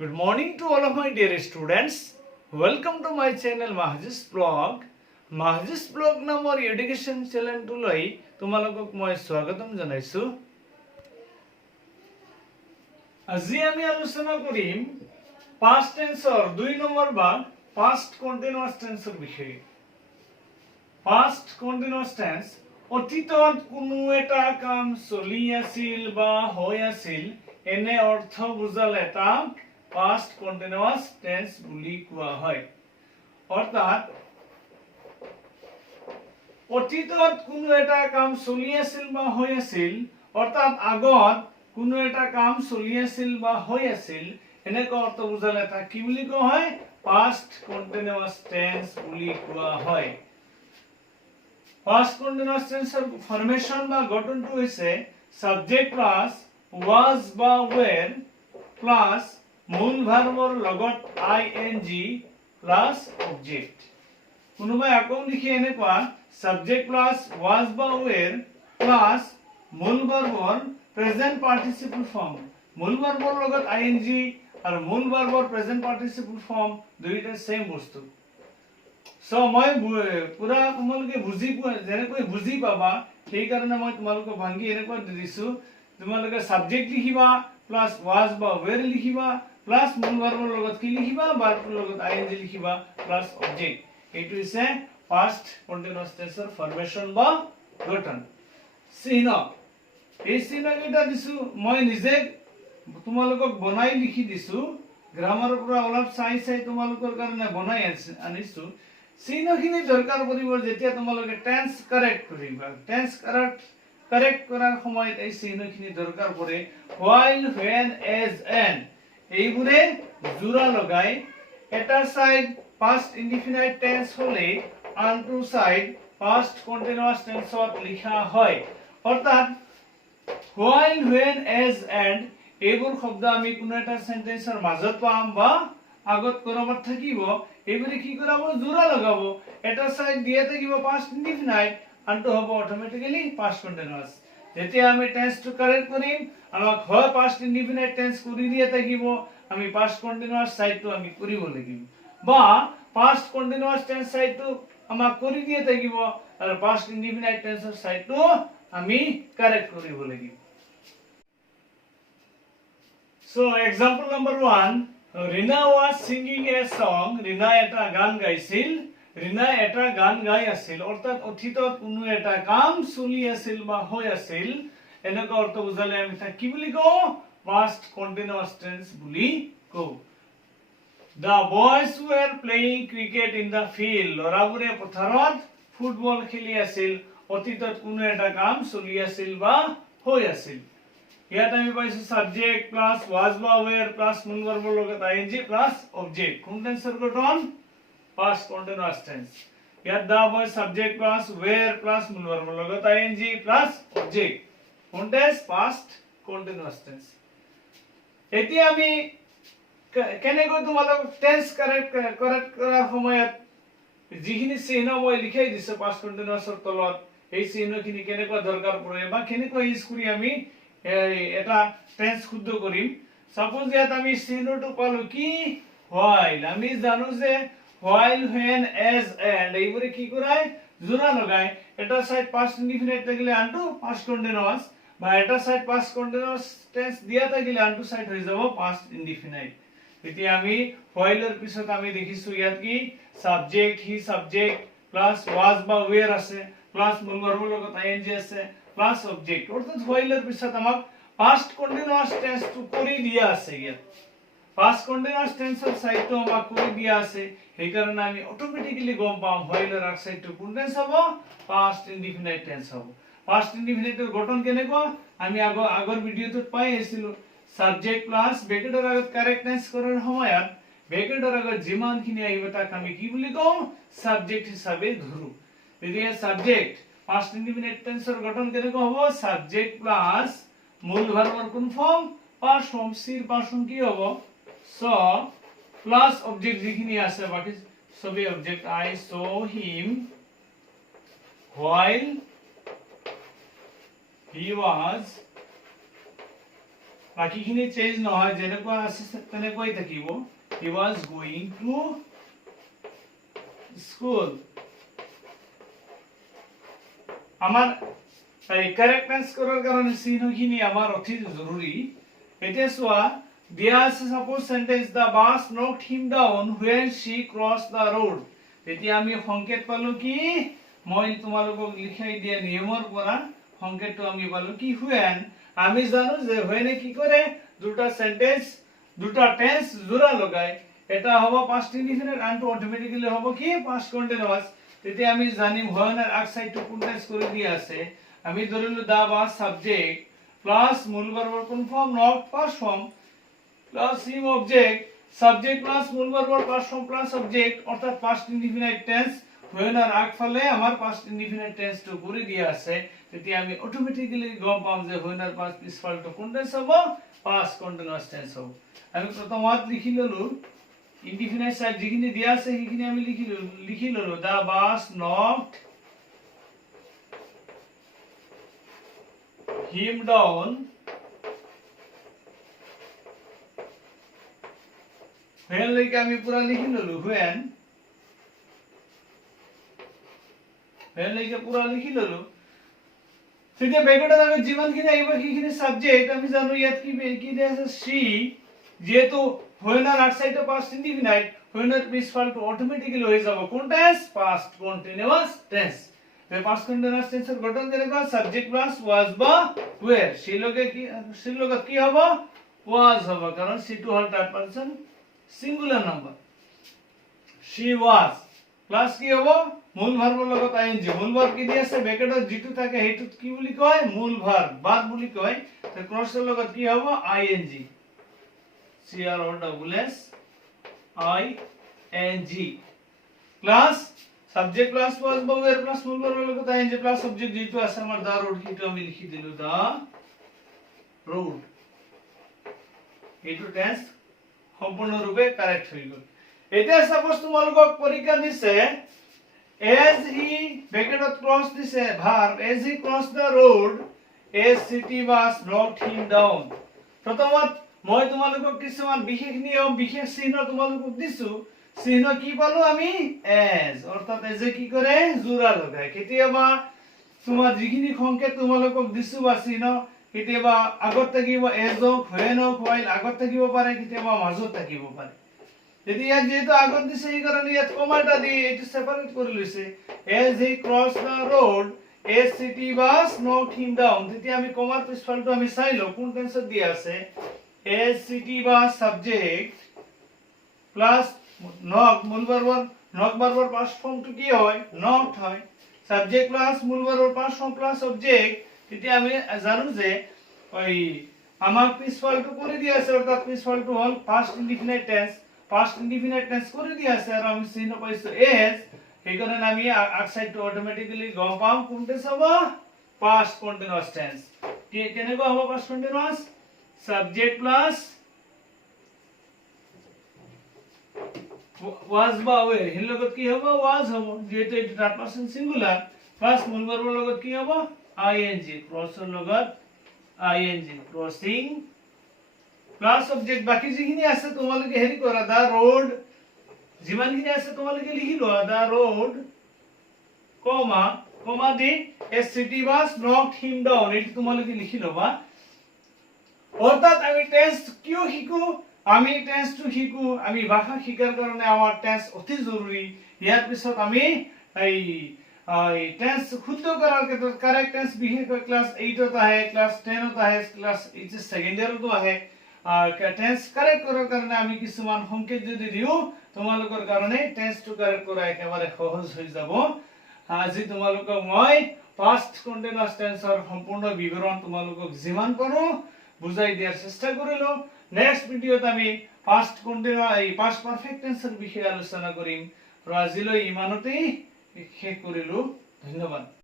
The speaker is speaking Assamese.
Good morning to all of my dear students. Welcome to my channel Mahajis Blog. Mahajis Blog নামৰ এডুকেশ্যন চেনেলটো লৈ তোমালোকক মই স্বাগতম জনাইছো। আজি আমি আলোচনা কৰিম past tenseৰ 2 নম্বৰ ভাগ past continuous tenseৰ বিষয়ে। past continuous tense অতীতত কোনো এটা কাম চলি আছিল বা হৈ আছিল এনে অৰ্থ বুজালে তাক past continuous tense বুলি কোৱা হয়। অৰ্থাৎ অতীতত কোনো এটা কাম চলি আছিল বা হৈ আছিল অৰ্থাৎ আগত কোনো এটা কাম চলি আছিল বা হৈ আছিল এনেকুৱা অৰ্থ বুজালে তাক কি বুলি কোৱা হয় past continuous tense বুলি কোৱা হয়। past continuous tenseৰ ফৰ্মেশন বা গঠনটো হৈছে subject plus was বা were plus মূল ভাৰ্বৰ লগত ing plus object। কোনোবাই আকৌ লিখে এনেকুৱা subject plus was বা were plus মূল ভাৰ্বৰ present participle form। মূল ভাৰ্বৰ লগত ing আৰু মূল ভাৰ্বৰ present participle form দুইটা সেম বস্তু। সো মই পুৰা তোমালোকে বুজি যেনেকৈ বুজি পাবা সেই কাৰণে মই তোমালোকক ভাঙি এনেকৈ দিছো। তোমালোকে সাবজেক্ট লিখিবা প্লাস was বা were লিখিবা প্লাস মূল ভাৰ্বৰ লগত কি লিখিবা ভাৰ্বৰ লগত ing লিখিবা প্লাস অবজেক্ট। এইটো হৈছে past continuous tenseৰ ফৰ্মেশন বা গঠন। চিহ্ন এই চিহ্ন কেইটা দিছো মই নিজে তোমালোকক বনাই লিখি দিছো। গ্ৰামাৰৰ পৰা অলপ চাই তোমালোকৰ কাৰণে বনাই আনিছো। চিহ্নখিনি দৰকাৰ পৰিব যেতিয়া তোমালোকে টেন্স কাৰেক্ট কৰিবা। টেন্স কাৰেক্ট কৰাৰ সময়ত এই চিহ্নখিনি দৰকাৰ পৰে। while when as and এইবোৰে জোৰা লগাই এটা সাইড past indefinite tense হলে আনটো সাইড past continuous tenseত লিখা হয়। অৰ্থাৎ while when as and এইবোৰ শব্দ আমি কোনো এটা সেন্টেন্সৰ মাজত পাম বা আগত কৰবাত থাকিব এইবোৰে কি কৰাব জোৰা লগাব। এটা সাইড দিয়ে থাকিব past indefinite আনটো হ'ব অটোমেটিক্যালি past continuous। যেতিয়া আমি টেন্সটো কারেক্ট কৰিম আমাক হয় past indefinite tense কৰি দিয়ে থাকিব আমি past continuous সাইডটো আমি কৰিব লাগিব বা past continuous tense সাইডটো আমাক কৰি দিয়ে থাকিব আৰু past indefinite tenseৰ সাইডটো আমি কাৰেক্ট কৰিব লাগিব। So example number 1, Rina was singing a song. Rina eta গান গাইছিল। রিনা এটা গান গাই আছিল। অর্থাৎ অতীতত কোনো এটা কাম চলি আছিল বা হৈ আছিল এনেকুৱা অৰ্থ বুজালে আমি তাক কি বুলি কওঁ past continuous tense বুলি কওঁ। The boys were playing cricket in the field. ল'ৰাবোৰে পথাৰত ফুটবল খেলি আছিল। অতীতত কোনো এটা কাম চলি আছিল বা হৈ আছিল। ইয়াত আমি পাইছো সাবজেক্ট প্লাস was বা were প্লাস মূল ভাৰ্বৰ লগত ing প্লাস অবজেক্ট। কোন টেন্সৰ গঠন past continuous tense। ইয়াত the boy subject plus were plus মূল ভাৰ্বৰ লগত ing plus object। কোন টেন্স past continuous tense। এতিয়া আমি কেনেকৈ তোমালোক টেন্স কারেক্ট কৰাৰ সময়ত যিখিনি চিহ্ন মই লিখাই দিছো past continuousৰ তলত এই চিহ্নখিনি কেনেকৈ দৰকাৰ পৰে বা কেনেকৈ ইউজ কৰি আমি এটা টেন্স শুদ্ধ কৰিম। সাপোজ ইয়াত আমি চিহ্নটো পালো কি while। আমি জানো যে while when as and এইবোৰে কি কৰায় জোৰা লগায়। এটা সাইড past indefinite থাকিলে আনটো past continuous বা এটা সাইড past continuous tense দিয়া থাকিলে আনটো সাইড হৈ যাব past indefinite। এতিয়া আমি while এর পিছত আমি দেখিছো ইয়াত কি subject he subject plus was বা were আছে প্লাস মূল ভাৰ্বৰ লগত ing আছে প্লাস অবজেক্ট। অৰ্থাৎ while এৰ পিছত আমাক past continuous tense টো কৰি দিয়া আছে। ইয়াত past continuous tense এৰ সাইডটো আমাক কৰি দিয়া আছে সেই কাৰণে আমি অটোমেটিক্যালি গম পাম while এর আগ সাইডটো কোন টেন্স হ'ব past indefinite tense হ'ব। past indefinite এর গঠন কেনেকুৱা আমি আগৰ ভিডিওটোত পাই আছিলো। সাবজেক্ট প্লাস ব্ৰ্যাকেটেৰ আগত কাৰেক্ট টেন্স কৰাৰ সময়ত ব্র্যাকেটের আগত যিমানখিনি আহিব তাক আমি কি বুলি কওঁ সাবজেক্ট হিচাপে ধৰো। তেতিয়া সাবজেক্ট past indefinite tense এৰ গঠন কেনেকুৱা হ'ব সাবজেক্ট প্লাস মূল ভাৰ্বৰ কোন ফর্ম past form সির past form কি হ'ব saw প্লাস অবজেক্ট যিখিনি আছে বাকি সবই object I saw him while he was বাকিখিনি চেঞ্জ নহয় যেনেকুৱা আছে তেনেকৈ থাকিব he was going to school আমাৰ এই কাৰেক্ট টেন্স কৰাৰ কাৰণে চিহ্নখিনি আমাৰ অতি জৰুৰী এতিয়া চোৱা দিয়া আছে suppose sentence the bus knocked him down when she crossed the road তেতিয়া আমি সংকেত পালো কি মই তোমালোকক লিখাই দিয়া নিয়মৰ পৰা সংকেতটো আমি পালো কি when আমি জানো যে when কি কৰে দুটা সেন্টেন্স দুটা টেন্স জোড়া লগায় এটা হ'ব past indefinite আনটো অটোমেটিক্যালি হ'ব কি past continuous তেতিয়া আমি জানিম when এর আগ সাইডটো কন্টেন্স কৰি দিয়া আছে আমি ধৰিলো দা বাস সাবজেক্ট প্লাস মূল ভার্ব কোন form not past form plus him object subject plus মূল verb past form plus object অর্থাৎ past indefinite tense when এর আগ ফালে আমার past indefinite tense টো কৰি দিয়া আছে তেতিয়া আমি অটোমেটিক্যালি গম পাম যে when এর past পিছফাল টো কন্টেন্স হ'ব past continuous tense হ'ব আমি প্ৰথমত লিখি ললো indefinite সাইড যিখিনি দিয়া আছে সেইখিনি আমি লিখি ললো দা বাস knocked him down when like আমি পুরা লিখি ললো when like পুরা লিখি ললো তেতিয়া বেগটা আমি জীবনখিনি আইব কিখিনি সাবজেক্ট আমি জানো ইয়াত কি দিয়া আছে she যেহেতু when আর outside of past indefinite when এর পিছফাল তো অটোমেটিক্যালি হয়ে যাব কোন tense past continuous tense the past continuous tense এর গঠন যেরকম সাবজেক্ট প্লাস was বা were সেই লগে কি হবে was হবে কারণ she টু হল third person singular number she was plus কি হবে মূল ভার্বের লগত ing মূল ভার্ব কি দি আছে ব্র্যাকেটত যেটো থাকে হেতু কি বুলি কয় মূল ভার্ব ভার্ব বুলি কয় তো ক্রসের লগত কি হবে ing CROSS ING plus subject plus was বা were plus মূল ভার্বের লগত ing plus subject যেটো আছে আমার দা রোড কিটো আমি লিখি দিলু দা রোড এইটো টেন্স সম্পূর্ণরূপে কারেক্ট হই গল এটা সাপোজ তোমালোকক পরীক্ষা দিছে as he bracket cross this verb as he crossed the road a city bus knocked him down প্রথমত মই তোমালোকক কিছুমান বিশেষ নিয়ম বিশেষ চিহ্ন তোমালোকক দিছো চিহ্ন কি পালো আমি as অর্থাৎ as কি করে জোড়া লগায় কেতিয়াবা তোমার যিখিনি সংকেত তোমালোকক দিছো বা চিহ্ন কেতিয়াবা আগত থাকিব as when while আগত থাকিব পাৰে কেতিয়াবা মাজত থাকিব পাৰে যদি ইয়াত যেহেতু আগত দিছে এই কাৰণে ইয়াত কমাটা দি এটো সেপাৰেট কৰি লৈছে as he crossed the road a city bus knocked him down তেতিয়া আমি কমাৰ পিছফালটো আমি চাইলো কোন টেন্সত দিয়া আছে a city bus subject plus knock মূল ভার্ব knock ভাৰ্বৰ past form টো কি হয় knocked হয় subject plus মূল ভাৰ্বৰ past form plus object তেতিয়া আমি জানো যে ওই আমাক পিছফালটো কৰি দিয়া আছে অৰ্থাৎ পিছফালটো হল past indefinite tense past indefinite tense করে দিয়া আছে আর আমি চিহ্ন পাইছো as এই কারণে আমি আউটসাইড টু অটোমেটিক্যালি গম পাম কোনটা হবে past continuous tense কি কেনেকৈ হ'ব past continuous subject plus was বা were এর লগত কি হবে was হ'ব যেহেতু এটা থার্ড পারসন সিঙ্গুলার প্লাস মূল ভার্বের লগত কি হবে ing ক্রসের লগত ing ক্রসিং প্লাস সাবজেক্ট বাকি যিখিনি আছে তোমালোকে হেৰি কৰা দা ৰোড যিমানখিনি আছে তোমালোকে লিখি লোৱা দা road comma the a city bus knocked him down এটি তোমালোকে লিখি লবা অর্থাৎ আমি টেন্স কিয় শিকো আমি টেন্স টু শিকো আমি ভাষা শিকাৰ কাৰণে আমাৰ টেন্স অতি জৰুৰী ইয়াৰ পিছত আমি এই টেন্স শুদ্ধ কৰাৰ ক্ষেত্ৰত কারেক্ট টেন্স বিশেষকৈ ক্লাস 8 ত আহে ক্লাস 10 ত আহে ক্লাস এইচ সেকেন্ড ইয়াৰতো আহে টেন্স কাৰেক্ট কৰাৰ কাৰণে আমি কিছুমান সংকেত যদি দিও তোমালোকৰ কাৰণে টেন্স টু কাৰেক্ট কৰা একেবাৰে সহজ হৈ যাব আজি তোমালোকক মই past continuous tenseৰ সম্পূৰ্ণ বিৱৰণ তোমালোকক যিমান পাৰো বুজাই দিয়াৰ চেষ্টা কৰিলো নেক্সট ভিডিওত আমি past continuous past perfect tenseৰ বিষয়ে আলোচনা কৰিম আৰু আজিলৈ ইমানতেই শেষ কৰিলো ধন্যবাদ।